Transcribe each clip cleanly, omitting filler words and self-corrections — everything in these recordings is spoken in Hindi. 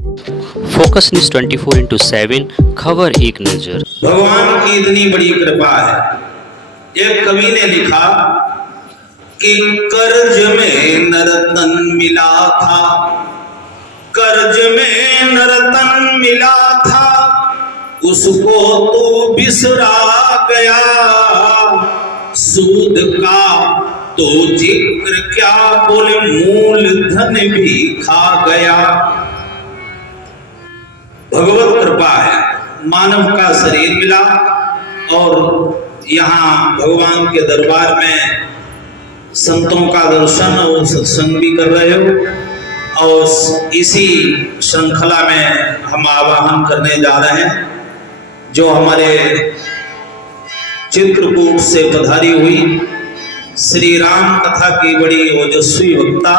फोकस न्यूज 24/7 खबर एक नजर। भगवान की इतनी बड़ी कृपा है। एक कवि ने लिखा कि कर्ज में नरतन मिला था, कर्ज में नरतन मिला था, उसको तो बिसरा गया, सूद का तो जिक्र क्या, बोले मूल धन भी खा गया। भगवत कृपा है, मानव का शरीर मिला और यहाँ भगवान के दरबार में संतों का दर्शन और सत्संग भी कर रहे हो। और इसी श्रृंखला में हम आवाहन करने जा रहे हैं, जो हमारे चित्रकूट से पधारी हुई श्री राम कथा की बड़ी ओजस्वी वक्ता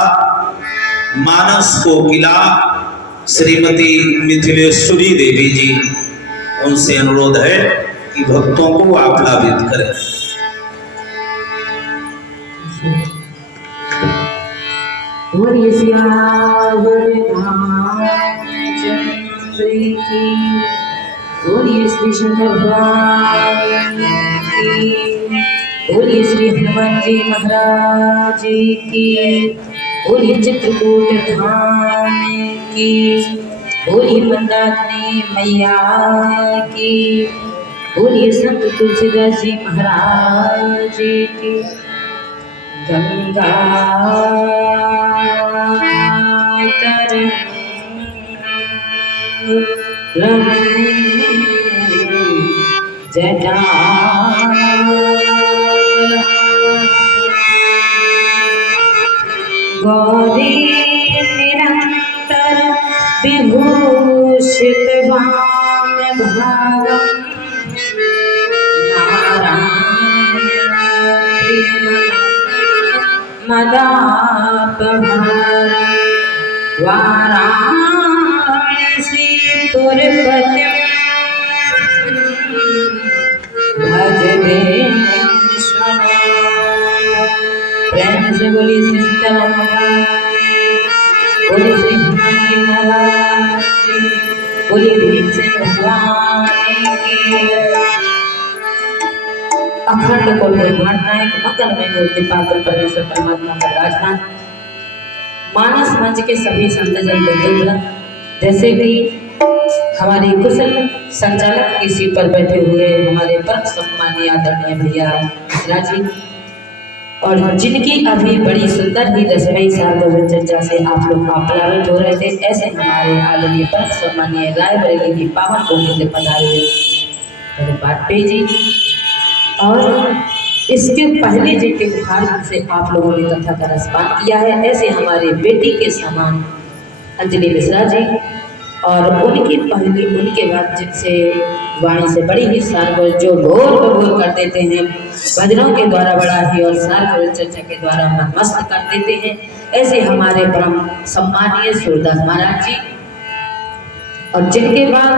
मानस कोकिला श्रीमती मिथिलेश्वरी देवी जी, उनसे अनुरोध है कि भक्तों को आप्लावित करें। बोलिए सियावर रामचंद्र की, बोलिए श्री शंकर भगवान की, बोलिए श्री हनुमान जी महाराज की, बोलिए चित्रकूट धाम की, बोलिए मंदाकिनी मैया की, बोलिए संत तुलसीदास जी महाराज की। गंगा जटा गौरी निरंतर विभूषित वाम भागम मदापहारं वाराणसी पुरपतिं भजदेश्वरं। प्रेम से बोलिए श्री सीताराम बोलिए श्री हनुमान जी महाराज की, बोलिए भीमसेन भगवान की। अखंड कोल ब्रह्मांड मंगलमय मूर्ति पात्र परमेश्वर परमात्मा का राजधान मानस मंच के सभी संतजन बंधुगण, जैसे कि हमारे कुशल संचालक की सीट पर बैठे हुए हमारे परम सम्मानीय आदरणीय भैया मिश्रा जी, और जिनकी अभी बड़ी सुंदर ही रसमयी सार्वजनिक चर्चा से आप लोग आप्लावित हो रहे थे, ऐसे हमारे आदरणीय परम सम्मानीय रायबरेली की पावन भूमि से पधारे हुए वाजपेयी जी, और इसके पहले जिनके मुखार से आप लोगों ने कथा का रसपान किया है, ऐसे हमारे बेटी के समान अंजलि मिश्रा जी, और उनकी पहली उनके बाद जिनसे वाणी से बड़ी ही सार्वल जो ढोल बबोल कर देते हैं भजनों के द्वारा बड़ा ही और सार्वल चर्चा के द्वारा मन मस्त कर देते हैं, ऐसे हमारे परम सम्मानीय सूरदास महाराज जी, और जिनके बाद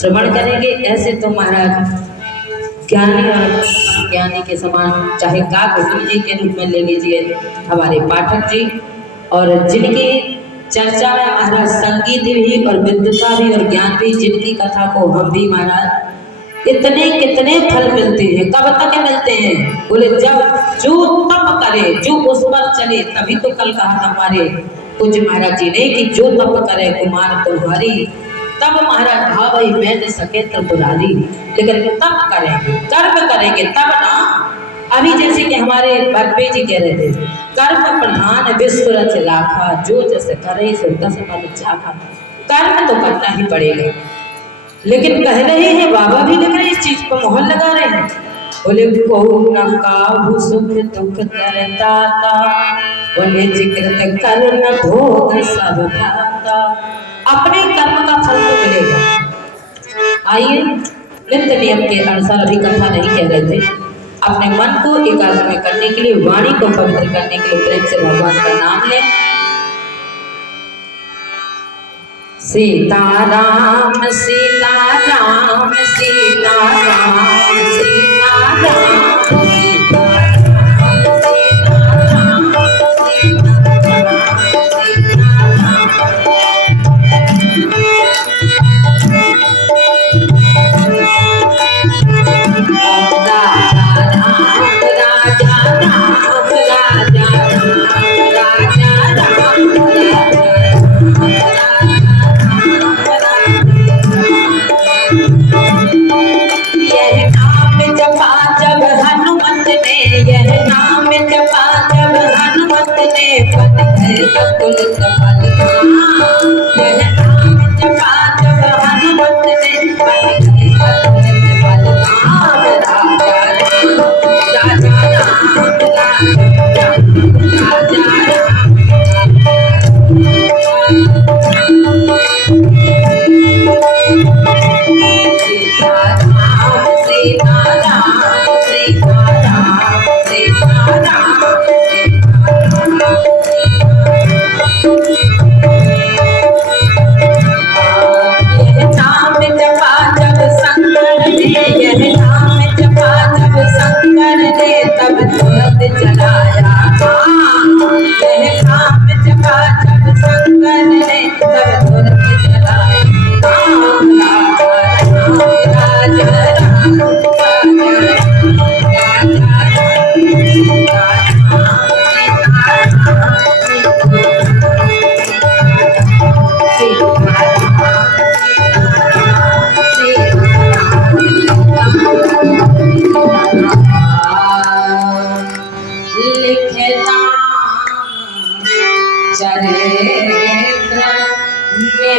श्रवण करेंगे ऐसे तो महाराज ज्ञानी और ज्ञानी के समान, चाहे काव्य जी के रूप में ले लीजिए हमारे पाठक जी, और जिनकी चर्चा में महाराज संगीत भी और विद्वता भी और ज्ञान भी, जिनकी कथा को हम भी महाराज इतने कितने फल मिलते हैं, कब तक मिलते हैं, बोले जब जो तप करे, जो उस पर चले, तभी तो कल कहा था हमारे पूज्य महाराज जी ने कि जो तप करे कुमार तुम्हारी, तब महाराज भावई मैं न सके त्रिपुरारी। लेकिन तप करेंगे, कर्म करेंगे तब ना। अभी जैसे कि हमारे वाजपेयी जी कह रहे थे, कर्म प्रधान विश्व रच लाखा, जो जैसे करे सो दस मन चाखा। कर्म तो करना ही पड़ेगा, लेकिन कह रहे हैं बाबा भी लग रहे इस चीज पर मोहर लगा रहे हैं, बोले को न काहू सुख दुख करताता, बोले जिक्र कर्म भोग सब भाता। अपने कर्म का फल तो मिलेगा। आइए नित्य नियम के अनुसार अभी कथा नहीं कह रहे थे, अपने मन को एकाग्र करने के लिए, वाणी को पवित्र करने के लिए प्रेम से भगवान का नाम लें। सीताराम सीताराम सीताराम सीताराम सीताराम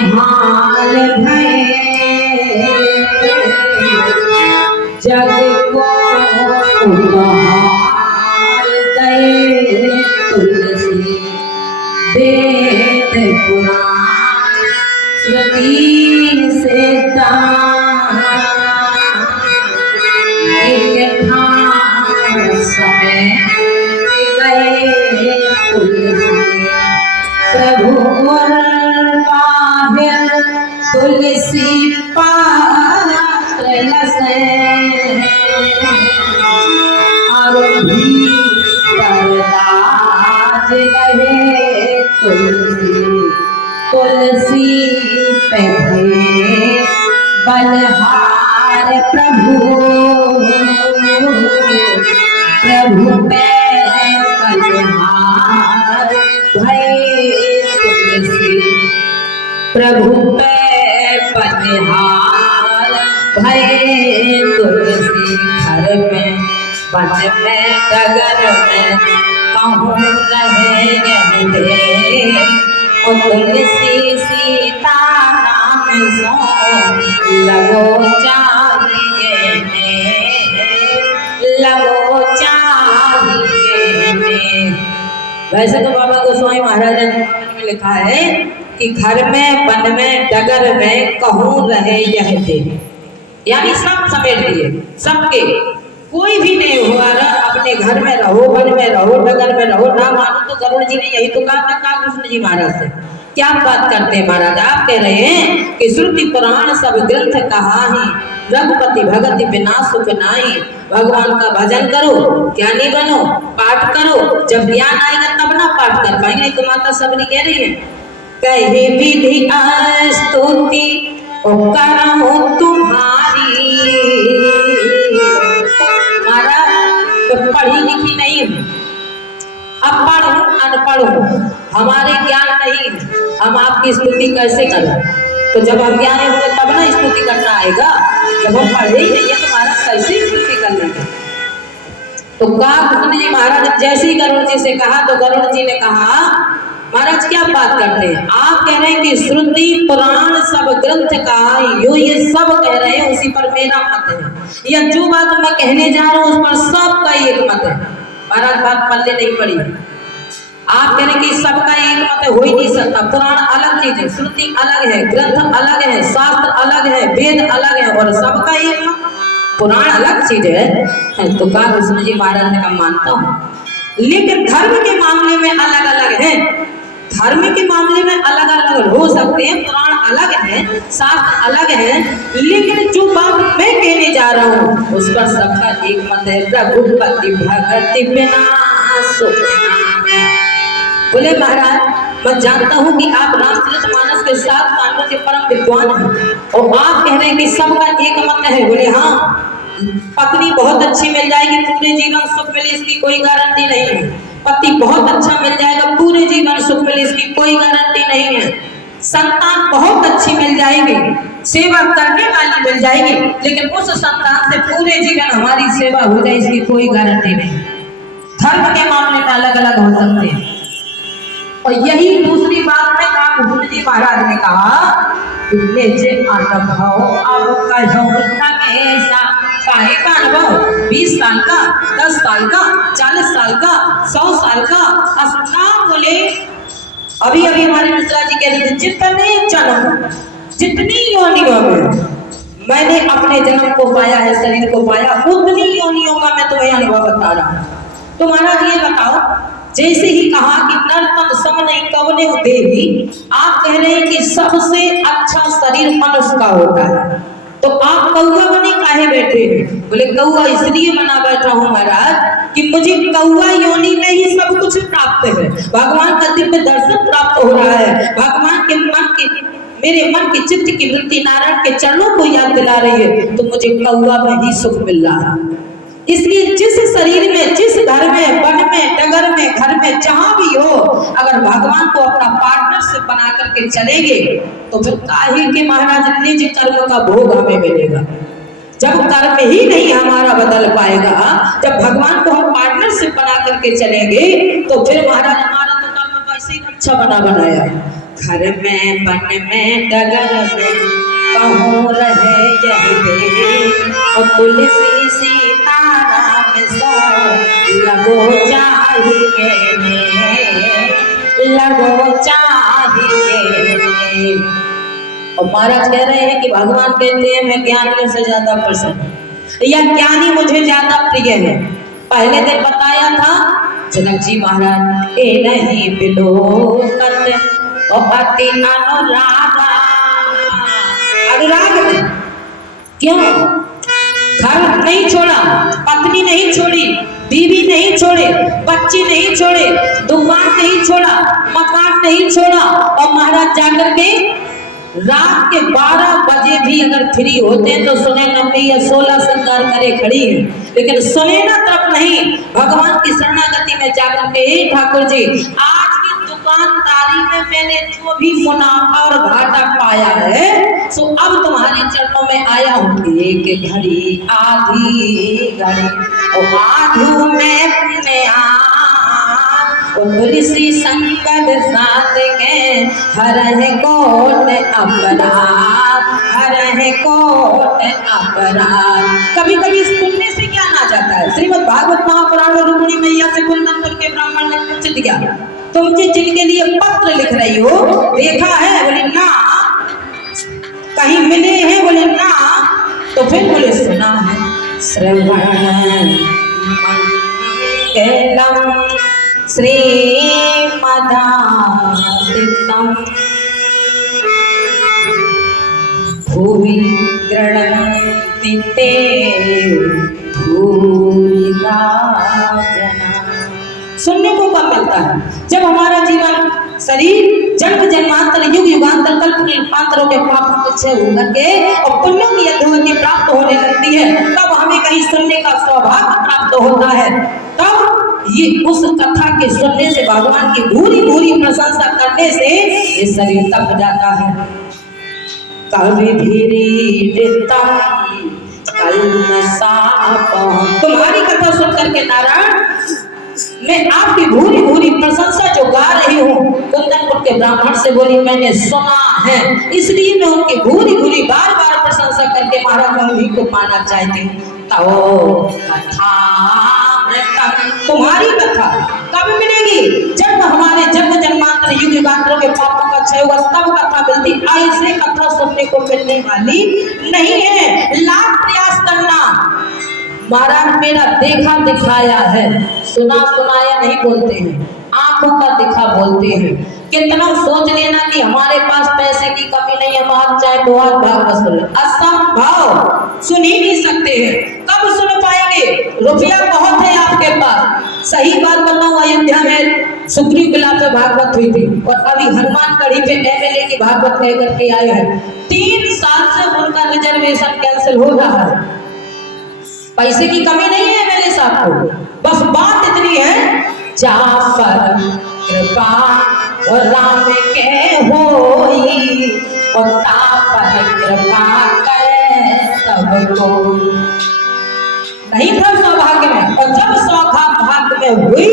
बलिहार भय जग को उपहार दे तुलसी वेद पुराण श्रुति से एक समय गए तुलसी प्रभु तुलसी पात्र लसे राज रहे तुलसी पे बलहार प्रभु पे बलहार भय तुलसी प्रभु पे बलिहार भय तुलसी घर में वन में डगर में कहूँ रहे यह दे ओ तुलसी सीता नाम सो लगो चाहिए लगो चाहिए। वैसे तो बाबा गोस्वामी महाराज ने लिखा है कि घर में वन में डगर में कहूँ रहे यह दे, यानी सब समेट दिए, सबके कोई भी नहीं हुआ अपने घर में रहो, वन में रहो, डगर में रहो। ना मानो तो गरुड़ जी ने यही तो कहा कृष्ण जी महाराज से। क्या बात करते हैं महाराज, आप कह रहे हैं कि श्रुति पुराण सब ग्रंथ कहा ही रघुपति भगति बिना सुख नाही। भगवान का भजन करो, ज्ञानी बनो, पाठ करो, जब ज्ञान आएगा तब ना पाठ कर पाएंगे। तो माता सबरी कह रही है कहे विधि स्तुति करो तुम्हारी। तो पढ़ी लिखी नहीं हूँ, अनपढ़ हूँ, अनपढ़ हूँ, हमारे ज्ञान नहीं, हम आपकी स्तुति कैसे करें? तो जब हम ज्ञानी होंगे तब ना स्तुति करना आएगा। जब हम पढ़े ही नहीं है तो महाराज कैसे स्तुति कर लेंगे? तो कहा कृष्ण जी महाराज जैसे ही गरुड़ जी से कहा तो गरुड़ जी ने कहा महाराज क्या बात करते हैं आप? कह रहे हैं कि श्रुति पुराण सब ग्रंथ कहा यो, ये सब कह रहे हैं, उसी पर मेरा मत है, या जो बात मैं कहने जा रहा हूँ उस पर सबका एक मत है। महाराज बात पल्ले नहीं पड़ी। आप कह रहे हैं कि सबका एक मत हो ही नहीं सकता। पुराण अलग चीज है, श्रुति अलग है, ग्रंथ अलग है, शास्त्र अलग है, वेद अलग है, और सबका एक मत। पुराण अलग चीज है तो कहा कृष्ण जी महाराज ने कहा मानता हूँ, लेकिन धर्म के मामले में अलग अलग है। धर्म के मामले में अलग अलग हो सकते हैं, पुराण अलग है, शास्त्र अलग है, लेकिन जो बात मैं कहने जा रहा हूँ उस पर सबका एक मत है। रघुपति भगति बिना सुख नाही। बोले महाराज मैं जानता हूँ कि आप रामचरितमानस के 7 कांडों के परम विद्वान हैं और आप कह रहे हैं कि सबका एक मत है। बोले हाँ, पत्नी बहुत अच्छी मिल जाएगी पूरे जीवन सुख मिले इसकी कोई गारंटी नहीं है, पति बहुत अच्छा मिल जाएगा पूरे जीवन सुख मिले इसकी कोई गारंटी नहीं है, संतान बहुत अच्छी मिल जाएगी, सेवा करने वाली मिल जाएगी, लेकिन उस संतान से पूरे जीवन हमारी सेवा हो जाए इसकी कोई गारंटी नहीं। धर्म के मामले में अलग अलग हो सकते हैं। और यही दूसरी बात में कृष्ण जी महाराज ने कहा अनुभव अब का अनुभव 20 साल का, 10 साल का, 40 साल का, 100 साल का। अस्नाम बोले अभी अभी हमारे मिश्रा जी कह रहे थे जितने जन्म जितनी योनियों में मैंने अपने जन्म को पाया है, शरीर को पाया, उतनी योनियों का मैं तुम्हें अनुभव बता रहा हूँ। तो महाराज ये बताओ, जैसे ही कहा कि नर तन सम नहीं कवने देवी, आप कह रहे हैं कि सबसे अच्छा शरीर मनुष्य का होता है, तो आप कौआ बने काहे बैठे हैं? बोले कौआ इसलिए बना बैठा हूँ महाराज कि मुझे कौआ योनि में ही सब कुछ प्राप्त है, भगवान का दिव्य दर्शन प्राप्त हो रहा है, भगवान के मन के मेरे मन के चित्त की वृत्ति नारायण के चरणों को याद दिला रही है, तो मुझे कौआ में ही सुख मिल रहा है। इसलिए जिस शरीर में, जिस घर में, वन में, डगर में, घर में, जहां भी हो, अगर भगवान को अपना पार्टनरशिप बना करके चलेंगे तो फिर काहे के महाराज निज कर्म का भोग हमें मिलेगा। जब कर्म ही नहीं हमारा बदल पाएगा, जब भगवान को हम पार्टनरशिप बना करके चलेंगे तो फिर महाराज हमारा तो कर्म वैसे ही अच्छा बना बनाया है, घर में बन में डगर में कहूँ रहे यही देव और तुलसी सीताराम सो लगो चाहिए लगो चाहिए। और महाराज कह रहे हैं कि भगवान कहते हैं मैं ज्ञानियों से ज्यादा प्रसन्न या ज्ञानी मुझे ज्यादा प्रिय है। पहले दिन बताया था जनक जी महाराज ए नहीं बिलोकत तो अति अनुराग अनुराग में क्यों घर नहीं छोड़ा, पत्नी नहीं छोड़ी, बीवी नहीं छोड़े, बच्ची नहीं छोड़े, दुकान नहीं छोड़ा, मकान नहीं छोड़ा और महाराज जाकर के रात के 12 बजे भी अगर फ्री होते हैं तो सुने न या 16 श्रृंगार करे खड़ी है, लेकिन सुने ना तब नहीं भगवान की शरणागति में जाकर के ठाकुर जी आज की दुकानदारी में मैंने जो भी मुनाफा और घाटा पाया है सो अब तुम्हारे चरणों में आया हूँ। एक घड़ी आधी घड़ी और आधू में तुलसी संकट साथ के हर है कोट अपराध हर है कोट अपराध। कभी कभी सुनने से क्या ना जाता है। श्रीमद् भागवत महापुराण में रुक्मिणी मैया से कुंदनपुर के ब्राह्मण ने पूछ दिया तुम जिनके लिए पत्र लिख रही हो देखा है? बोले ना। कहीं मिले हैं? बोले ना। तो फिर बोले सुना है श्रवण मंगलम श्रीमदादितम भूरि गृह्णन्ति ते भूरिदा जना। सुनने को कब मिलता है? जब हमारा जीवन शरीर जन्म जन्मांतर युग युगांतर कल्प कल्पांतरों के पापों को क्षय होकर के और पुण्यों की अधोगति प्राप्त होने लगती है तब हमें कहीं सुनने का सौभाग्य प्राप्त होता है। तब ये उस कथा के सुनने से भगवान की भूरी भूरी प्रशंसा करने से ये शरीर तप जाता है। कवि तुम्हारी कथा सुन करके नारायण मैं आपकी भूरी भूरी प्रशंसा जो गा रही हूँ कुंदनपुर के ब्राह्मण से बोली मैंने सुना है इसलिए मैं उनकी भूरी भूरी बार बार प्रशंसा करके महाराज मैं उन्हीं को पाना चाहती हूँ। तो कथा तुम्हारी कथा कब मिलेगी? जब हमारे जन्म जन्मांतर युग युगांतरों के पापों का क्षय होगा तब कथा मिलती। ऐसे कथा सुनने को मिलने वाली नहीं है। लाख प्रयास करना। महाराज मेरा देखा दिखाया है, सुना सुनाया नहीं बोलते हैं, आंखों का दिखा बोलते हैं। कितना सोच लेना कि हमारे पास पैसे की कमी नहीं है, बात चाहे बहुत भाग वसूल असंभव, सुन ही नहीं सकते हैं। कब सुन पाएंगे? रुपया बहुत है आपके पास। सही बात बताऊं अयोध्या में सुग्रीव किला पे भागवत हुई थी और अभी हनुमानगढ़ी पे एमएलए की भागवत कह करके आए हैं। 3 साल से उनका रिजर्वेशन कैंसिल हो रहा है। पैसे की कमी नहीं है एमएलए साहब को, बस बात इतनी है जाफर कृपा और राम के होई और तापर कृपा करे सबको। नहीं था सौभाग्य में और जब सौभाग्य में हुई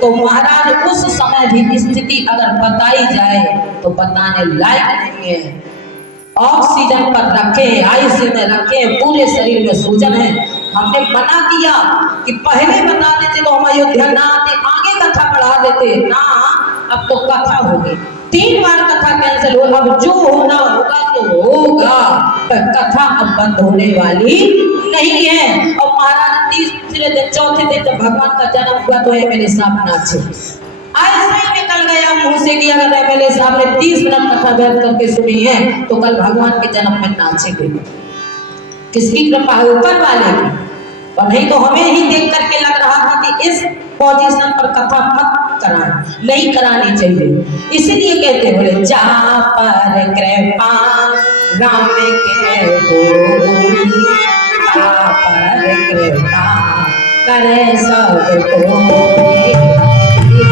तो महाराज उस समय भी स्थिति अगर बताई जाए तो बताने लायक नहीं है। ऑक्सीजन पर रखे, आईसीयू में रखे, पूरे शरीर में सूजन है। हमने मना किया कि पहले बता देते तो हम अयोध्या ना आते, आगे कथा बढ़ा देते ना। अब तो कथा होगी, 3 बार कथा कैंसिल हो। अब जो होना होगा तो होगा, पर कथा अब बंद होने वाली नहीं है। और महाराज तीसरे दिन चौथे दिन जब भगवान का जन्म हुआ तो एमएलए साहब नाचे। ऐसे ही निकल गया मुंह से कि अगर एमएलए साहब ने 30 मिनट कथा बैठ करके सुनी है तो कल भगवान के जन्म में नाचेंगे। किसकी कृपा है? ऊपर वाले की। और नहीं तो हमें ही देख करके लग रहा था कि इस पोजीशन पर कथा मत कराएं, नहीं करानी चाहिए। इसलिए कहते बोले जा पर कृपा राम के होई, पर कृपा करे सबको।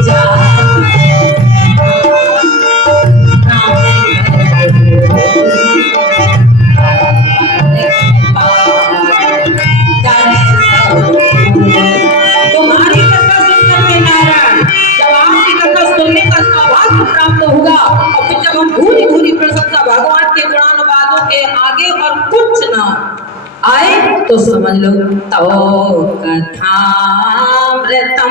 जा तुम्हारी कथा सुनकर के नारायण जब आपकी कथा सुनने का सौभाग्य प्राप्त होगा और फिर आगे और कुछ ना आए तो समझ लो तो कथामृतम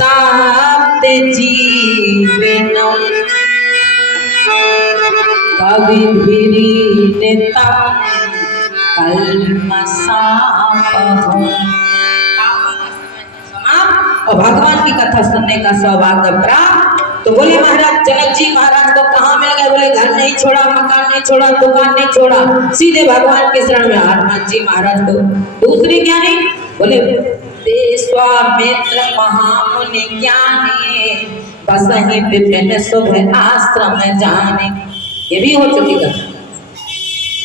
ताप्त जीवनम कविभिरीडितम कल्मषापहम्। और भगवान की कथा सुनने का सौभाग्य प्राप्त। तो बोले महाराज जनक जी महाराज को कहाँ मिल गए? बोले घर नहीं छोड़ा, मकान नहीं छोड़ा, दुकान नहीं छोड़ा, सीधे भगवान के शरण में। हनुमान जी महाराज को दूसरे ज्ञानी बोले विश्वामित्र महामुनि ज्ञानी बसहि विपिन शुभ आश्रम जाने। ये भी हो चुकी कथा।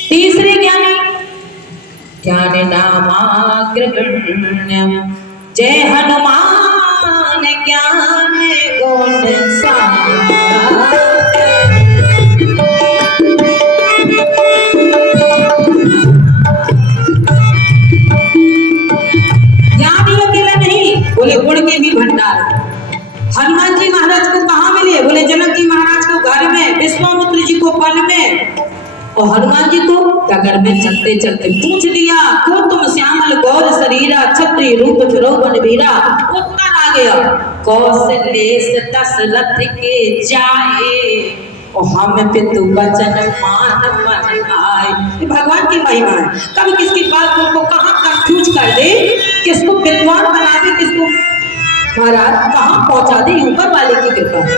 तीसरे ज्ञानी ज्ञान नामाग्रगण्यम जय हनुमान ज्ञान गुण सागर। ज्ञानी अकेला नहीं, बोले गुण के भी भंडार। हनुमान जी महाराज को कहाँ मिले? बोले जनक जी महाराज को घर में, विश्वामित्र जी को वन में, और हनुमान जी को डगर में चलते चलते पूछ लिया को तुम श्यामल गौर शरीरा क्षत्रिय रूप फिरो वीरा। उत्तर आ गया कौशल्य दशरथ के जाए और हम पितु वचन मान मन आए। ये भगवान की महिमा है। कभी किसकी बात को कहाँ कंफ्यूज कर दे, किसको विद्वान बना दे, किसको महाराज कहाँ पहुंचा दे, ऊपर वाले की कृपा है।